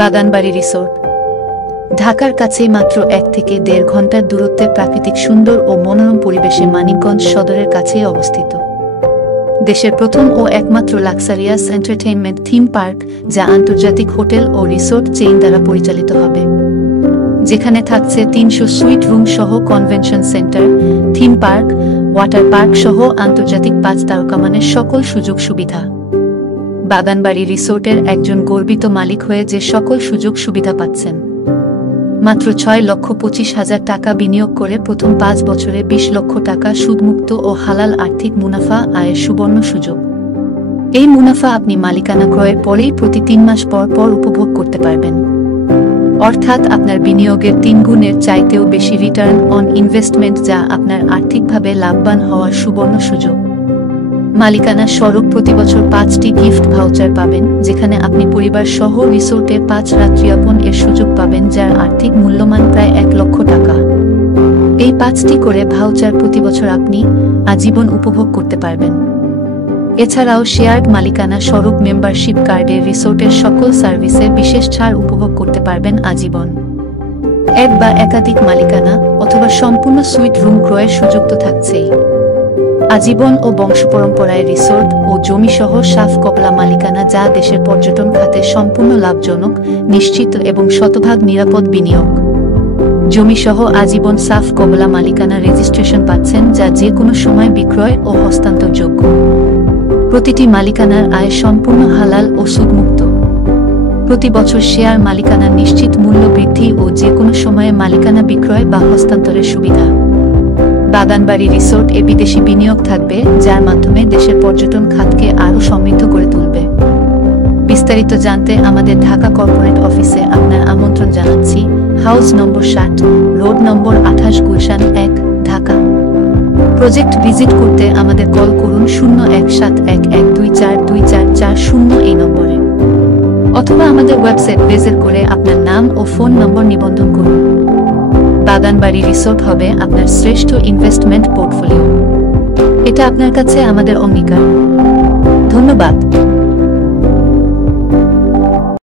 বাগানবাড়ি resort ঢাকার কাছেই মাত্র 1 থেকে 1.5 ঘন্টার দূরত্বে প্রাকৃতিক সুন্দর ও মনোরম পরিবেশে মানিকগঞ্জ সদরের কাছেই অবস্থিত। দেশের প্রথম ও একমাত্র লাক্সারিয়াস এন্টারটেইনমেন্ট থিম পার্ক, যা আন্তর্জাতিক হোটেল ও রিসোর্ট চেইন দ্বারা পরিচালিত হবে, যেখানে থাকছে 300 সুইট রুম সহ convention centre, theme park, water park সহ আন্তর্জাতিক 5 তারকামানের সকল সুযোগ সুবিধা। বাগানবাড়ি রিসোর্টের একজন গর্বিত মালিক হয়ে যে সকল সুযোগ সুবিধা পাচ্ছেন, মাত্র 6,25,000 টাকা বিনিয়োগ করে প্রথম 5 বছরে 20 লক্ষ টাকা সুদমুক্ত ও হালাল আর্থিক মুনাফা আয়ের সুবর্ণ সুযোগ। এই মুনাফা আপনি মালিকানা ক্রয়ের পরেই প্রতি 3 মাস পর পর উপভোগ করতে পারবেন, অর্থাৎ আপনার বিনিয়োগের 3 গুণের চাইতেও বেশি রিটার্ন অন ইনভেস্টমেন্ট, যা আপনার আর্থিকভাবে লাভবান হওয়ার সুবর্ণ সুযোগ। মালিকানা স্বরূপ প্রতি বছর 5টি গিফট ভাউচার পাবেন, যেখানে আপনি পরিবার সহ রিসোর্টে 5 রাত্রিযাপন এর সুযোগ পাবেন, যার আর্থিক মূল্যমান প্রায় 1 লক্ষ টাকা। এই 5টি করে ভাউচার প্রতি বছর আপনি আজীবন উপভোগ করতে পারবেন। এছাড়াও শেয়ার্ড মালিকানা স্বরূপ মেম্বারশিপ কার্ডে রিসোর্টের সকল সার্ভিসে বিশেষ ছাড় উপভোগ করতে পারবেন আজীবন। এক বা একাধিক মালিকানা অথবা সম্পূর্ণ সুইট রুম ক্রয়ের সুযোগ তো থাকছেই। আজীবন ও বংশপরম্পরায় রিসোর্ট ও জমিসহ সাফ কবলা মালিকানা, যা দেশের পর্যটন খাতে সম্পূর্ণ লাভজনক, নিশ্চিত এবং শতভাগ নিরাপদ বিনিয়োগ। জমিসহ আজীবন সাফ কবলা মালিকানা রেজিস্ট্রেশন পাচ্ছেন, যা যে কোনো সময় বিক্রয় ও হস্তান্তরযোগ্য। প্রতিটি মালিকানার আয় সম্পূর্ণ হালাল ও সুদমুক্ত। প্রতি বছর শেয়ার মালিকানার নিশ্চিত মূল্য বৃদ্ধি ও যে কোনো সময়ে মালিকানা বিক্রয় বা হস্তান্তরের সুবিধা। বাগানবাড়ি রিসোর্ট এ বিদেশি বিনিয়োগ থাকবে, যার মাধ্যমে দেশের পর্যটন খাতকে আরও সমৃদ্ধ করে তুলবে। বিস্তারিত জানতে আমাদের ঢাকা কর্পোরেট অফিসে আপনার আমন্ত্রণ জানাচ্ছি। হাউস নম্বর 60, road number 28, Gulshan 1, Dhaka. Project visit করতে আমাদের কল করুন 017112424440 এই নম্বরে, অথবা আমাদের ওয়েবসাইট ভিজিট করে আপনার নাম ও ফোন নম্বর নিবন্ধন করুন। বাগানবাড়ি রিসোর্ট হবে আপনার শ্রেষ্ঠ ইনভেস্টমেন্ট পোর্টফোলিও। এটা আপনার কাছে আমাদের অঙ্গীকার। ধন্যবাদ।